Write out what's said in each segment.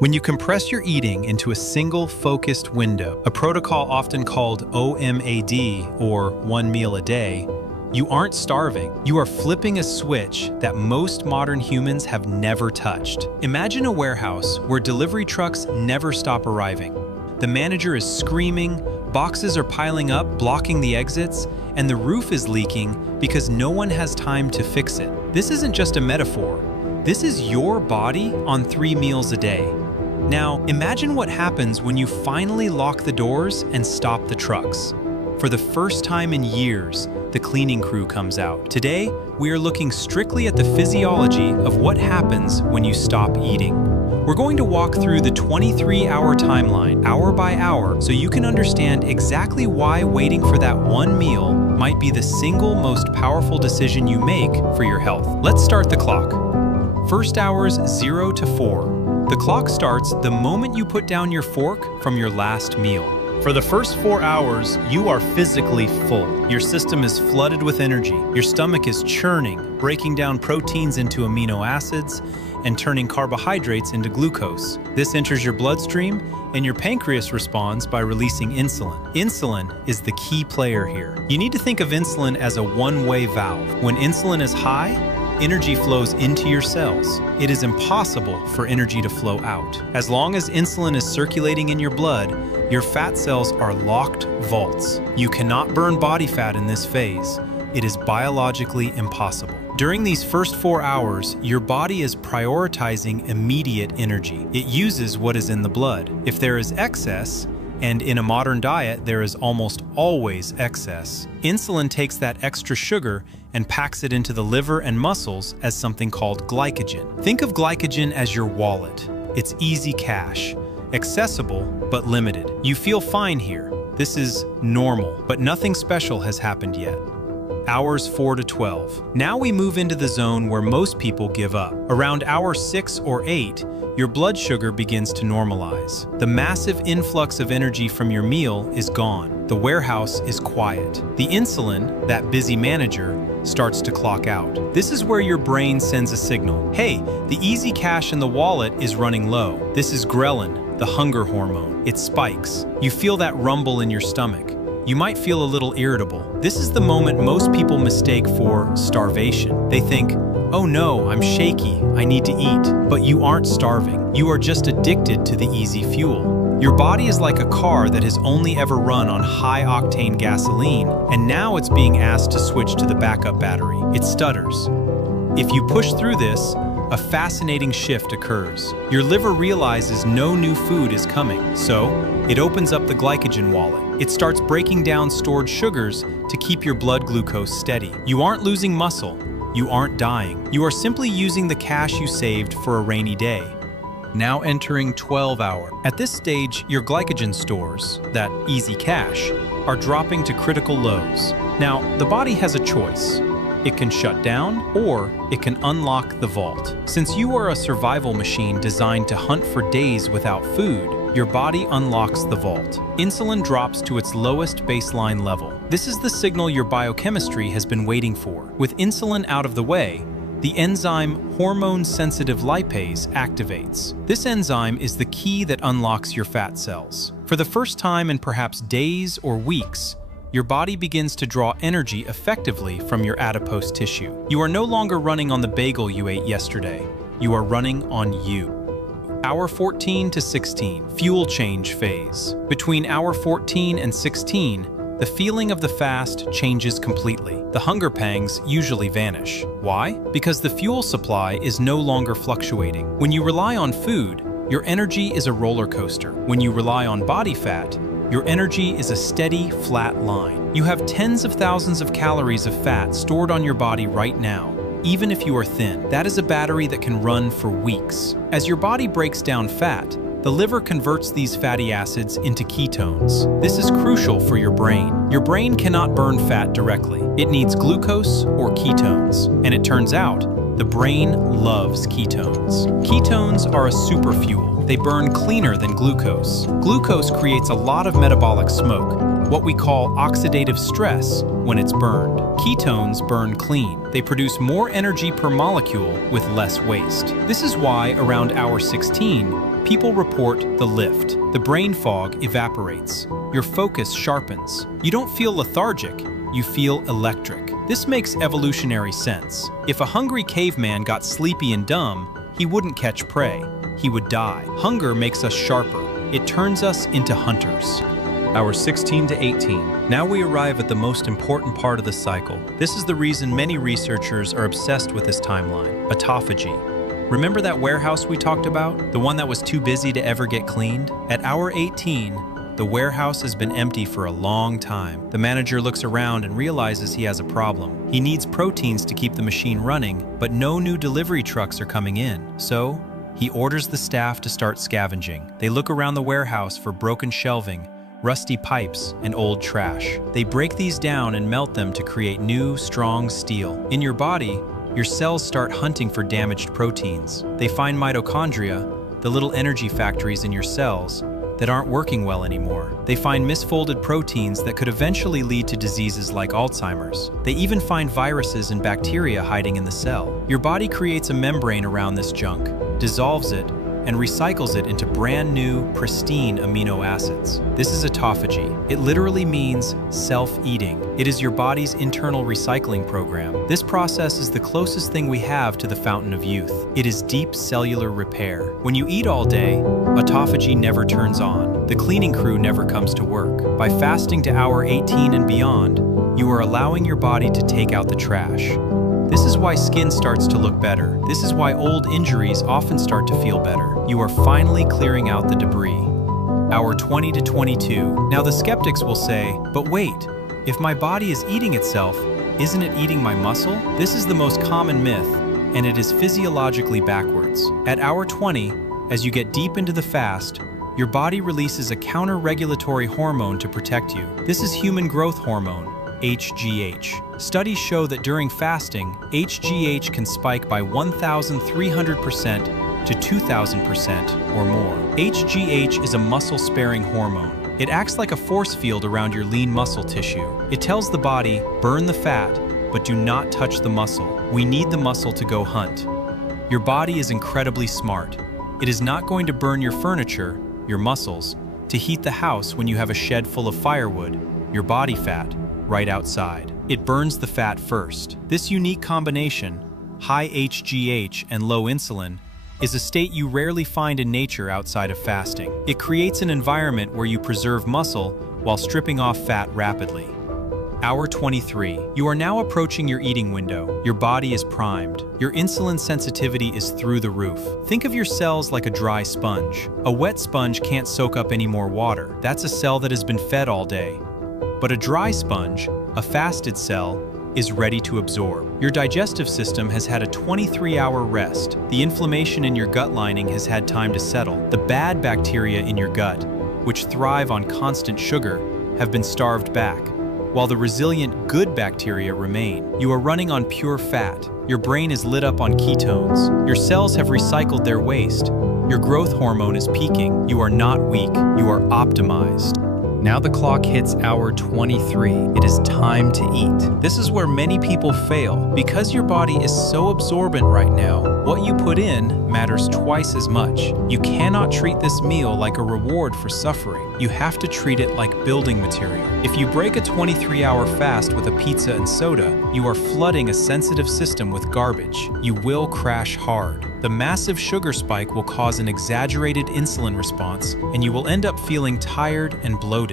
When you compress your eating into a single focused window, a protocol often called OMAD, or 1 meal a day, you aren't starving. You are flipping a switch that most modern humans have never touched. Imagine a warehouse where delivery trucks never stop arriving. The manager is screaming, boxes are piling up, blocking the exits, and the roof is leaking because no one has time to fix it. This isn't just a metaphor. This is your body on 3 meals a day. Now, imagine what happens when you finally lock the doors and stop the trucks. For the first time in years, the cleaning crew comes out. Today, we are looking strictly at the physiology of what happens when you stop eating. We're going to walk through the 23-hour timeline, hour by hour, so you can understand exactly why waiting for that one meal might be the single most powerful decision you make for your health. Let's start the clock. First hours 0 to 4. The clock starts the moment you put down your fork from your last meal. For the first 4 hours, you are physically full. Your system is flooded with energy. Your stomach is churning, breaking down proteins into amino acids and turning carbohydrates into glucose. This enters your bloodstream, and your pancreas responds by releasing insulin. Insulin is the key player here. You need to think of insulin as a one-way valve. When insulin is high, energy flows into your cells. It is impossible for energy to flow out. As long as insulin is circulating in your blood, your fat cells are locked vaults. You cannot burn body fat in this phase. It is biologically impossible. During these first 4 hours, your body is prioritizing immediate energy. It uses what is in the blood. If there is excess, and in a modern diet, there is almost always excess, insulin takes that extra sugar and packs it into the liver and muscles as something called glycogen. Think of glycogen as your wallet. It's easy cash, accessible but limited. You feel fine here. This is normal, but nothing special has happened yet. Hours 4 to 12. Now we move into the zone where most people give up. Around hour 6 or 8, your blood sugar begins to normalize. The massive influx of energy from your meal is gone. The warehouse is quiet. The insulin, that busy manager, starts to clock out. This is where your brain sends a signal. Hey, the easy cash in the wallet is running low. This is ghrelin, the hunger hormone. It spikes. You feel that rumble in your stomach. You might feel a little irritable. This is the moment most people mistake for starvation. They think, oh no, I'm shaky, I need to eat. But you aren't starving. You are just addicted to the easy fuel. Your body is like a car that has only ever run on high-octane gasoline, and now it's being asked to switch to the backup battery. It stutters. If you push through this, a fascinating shift occurs. Your liver realizes no new food is coming, so it opens up the glycogen wallet. It starts breaking down stored sugars to keep your blood glucose steady. You aren't losing muscle. You aren't dying. You are simply using the cash you saved for a rainy day. Now entering 12 hour. At this stage, your glycogen stores, that easy cash, are dropping to critical lows. Now, the body has a choice. It can shut down, or it can unlock the vault. Since you are a survival machine designed to hunt for days without food, your body unlocks the vault. Insulin drops to its lowest baseline level. This is the signal your biochemistry has been waiting for. With insulin out of the way, the enzyme hormone-sensitive lipase activates. This enzyme is the key that unlocks your fat cells. For the first time in perhaps days or weeks, your body begins to draw energy effectively from your adipose tissue. You are no longer running on the bagel you ate yesterday. You are running on you. Hour 14 to 16, fuel change phase. Between hour 14 and 16, the feeling of the fast changes completely. The hunger pangs usually vanish. Why? Because the fuel supply is no longer fluctuating. When you rely on food, your energy is a roller coaster. When you rely on body fat, your energy is a steady, flat line. You have tens of thousands of calories of fat stored on your body right now, even if you are thin. That is a battery that can run for weeks. As your body breaks down fat, the liver converts these fatty acids into ketones. This is crucial for your brain. Your brain cannot burn fat directly. It needs glucose or ketones. And it turns out, the brain loves ketones. Ketones are a super fuel. They burn cleaner than glucose. Glucose creates a lot of metabolic smoke, what we call oxidative stress, when it's burned. Ketones burn clean. They produce more energy per molecule with less waste. This is why around hour 16, people report the lift. The brain fog evaporates. Your focus sharpens. You don't feel lethargic, you feel electric. This makes evolutionary sense. If a hungry caveman got sleepy and dumb, he wouldn't catch prey. He would die. Hunger makes us sharper. It turns us into hunters. Hours 16 to 18. Now we arrive at the most important part of the cycle. This is the reason many researchers are obsessed with this timeline, autophagy. Remember that warehouse we talked about? The one that was too busy to ever get cleaned? At hour 18, the warehouse has been empty for a long time. The manager looks around and realizes he has a problem. He needs proteins to keep the machine running, but no new delivery trucks are coming in. So, he orders the staff to start scavenging. They look around the warehouse for broken shelving, rusty pipes, and old trash. They break these down and melt them to create new, strong steel. In your body, your cells start hunting for damaged proteins. They find mitochondria, the little energy factories in your cells, that aren't working well anymore. They find misfolded proteins that could eventually lead to diseases like Alzheimer's. They even find viruses and bacteria hiding in the cell. Your body creates a membrane around this junk, dissolves it, and recycles it into brand new, pristine amino acids. This is autophagy. It literally means self-eating. It is your body's internal recycling program. This process is the closest thing we have to the fountain of youth. It is deep cellular repair. When you eat all day, autophagy never turns on. The cleaning crew never comes to work. By fasting to hour 18 and beyond, you are allowing your body to take out the trash. This is why skin starts to look better. This is why old injuries often start to feel better. You are finally clearing out the debris. Hour 20 to 22. Now the skeptics will say, but wait, if my body is eating itself, isn't it eating my muscle? This is the most common myth, and it is physiologically backwards. At hour 20, as you get deep into the fast, your body releases a counter-regulatory hormone to protect you. This is human growth hormone, HGH. Studies show that during fasting, HGH can spike by 1,300% to 2,000% or more. HGH is a muscle-sparing hormone. It acts like a force field around your lean muscle tissue. It tells the body, burn the fat, but do not touch the muscle. We need the muscle to go hunt. Your body is incredibly smart. It is not going to burn your furniture, your muscles, to heat the house when you have a shed full of firewood, your body fat, right outside. It burns the fat first. This unique combination, high HGH and low insulin, is a state you rarely find in nature outside of fasting. It creates an environment where you preserve muscle while stripping off fat rapidly. Hour 23. You are now approaching your eating window. Your body is primed. Your insulin sensitivity is through the roof. Think of your cells like a dry sponge. A wet sponge can't soak up any more water. That's a cell that has been fed all day. But a dry sponge, a fasted cell, is ready to absorb. Your digestive system has had a 23-hour rest. The inflammation in your gut lining has had time to settle. The bad bacteria in your gut, which thrive on constant sugar, have been starved back, while the resilient good bacteria remain. You are running on pure fat. Your brain is lit up on ketones. Your cells have recycled their waste. Your growth hormone is peaking. You are not weak. You are optimized. Now the clock hits hour 23. It is time to eat. This is where many people fail. Because your body is so absorbent right now, what you put in matters twice as much. You cannot treat this meal like a reward for suffering. You have to treat it like building material. If you break a 23-hour fast with a pizza and soda, you are flooding a sensitive system with garbage. You will crash hard. The massive sugar spike will cause an exaggerated insulin response, and you will end up feeling tired and bloated.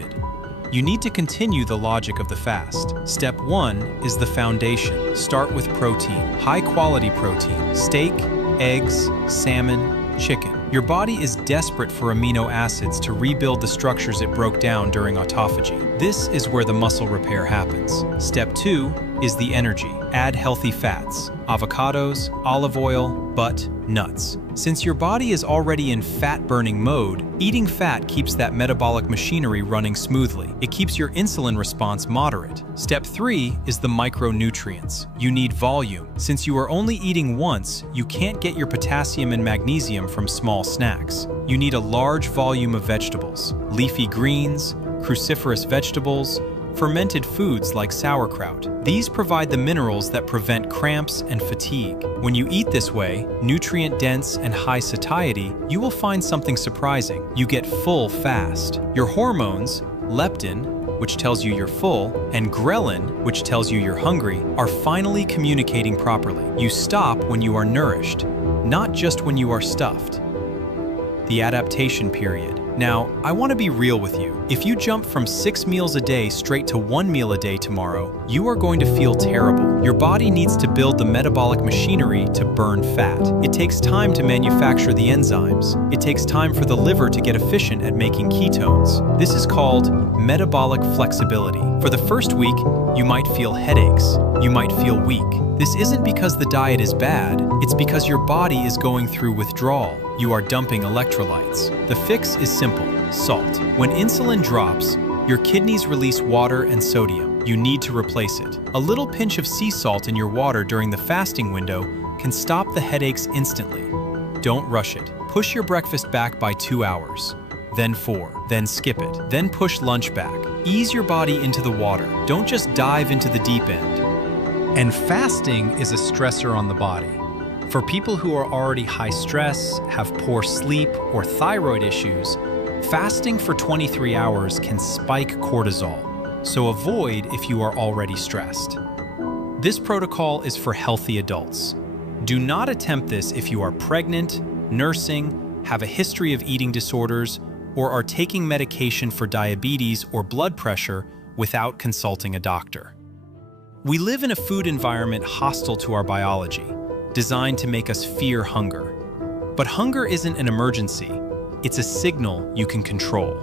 You need to continue the logic of the fast. Step 1 is the foundation. Start with protein, high-quality protein, steak, eggs, salmon, chicken. Your body is desperate for amino acids to rebuild the structures it broke down during autophagy. This is where the muscle repair happens. Step 2 is the energy. Add healthy fats, avocados, olive oil, butt, nuts. Since your body is already in fat-burning mode, eating fat keeps that metabolic machinery running smoothly. It keeps your insulin response moderate. Step 3 is the micronutrients. You need volume. Since you are only eating once, you can't get your potassium and magnesium from small snacks. You need a large volume of vegetables, leafy greens, cruciferous vegetables, fermented foods like sauerkraut. These provide the minerals that prevent cramps and fatigue. When you eat this way, nutrient-dense and high satiety, you will find something surprising. You get full fast. Your hormones, leptin, which tells you you're full, and ghrelin, which tells you you're hungry, are finally communicating properly. You stop when you are nourished, not just when you are stuffed. The adaptation period. Now, I want to be real with you. If you jump from 6 meals a day straight to 1 meal a day tomorrow, you are going to feel terrible. Your body needs to build the metabolic machinery to burn fat. It takes time to manufacture the enzymes. It takes time for the liver to get efficient at making ketones. This is called metabolic flexibility. For the first week, you might feel headaches. You might feel weak. This isn't because the diet is bad, it's because your body is going through withdrawal. You are dumping electrolytes. The fix is simple: salt. When insulin drops, your kidneys release water and sodium. You need to replace it. A little pinch of sea salt in your water during the fasting window can stop the headaches instantly. Don't rush it. Push your breakfast back by 2 hours, then 4, then skip it, then push lunch back. Ease your body into the water. Don't just dive into the deep end. And fasting is a stressor on the body. For people who are already high stress, have poor sleep, or thyroid issues, fasting for 23 hours can spike cortisol, so avoid if you are already stressed. This protocol is for healthy adults. Do not attempt this if you are pregnant, nursing, have a history of eating disorders, or are taking medication for diabetes or blood pressure without consulting a doctor. We live in a food environment hostile to our biology, designed to make us fear hunger. But hunger isn't an emergency, it's a signal you can control.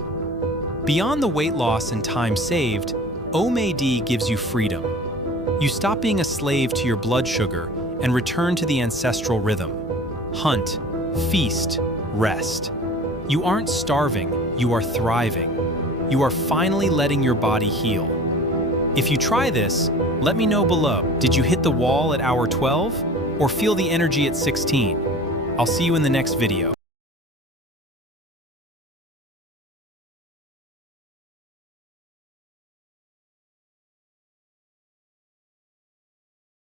Beyond the weight loss and time saved, OMAD gives you freedom. You stop being a slave to your blood sugar and return to the ancestral rhythm. Hunt, feast, rest. You aren't starving, you are thriving. You are finally letting your body heal. If you try this, let me know below. Did you hit the wall at hour 12? Or feel the energy at 16? I'll see you in the next video.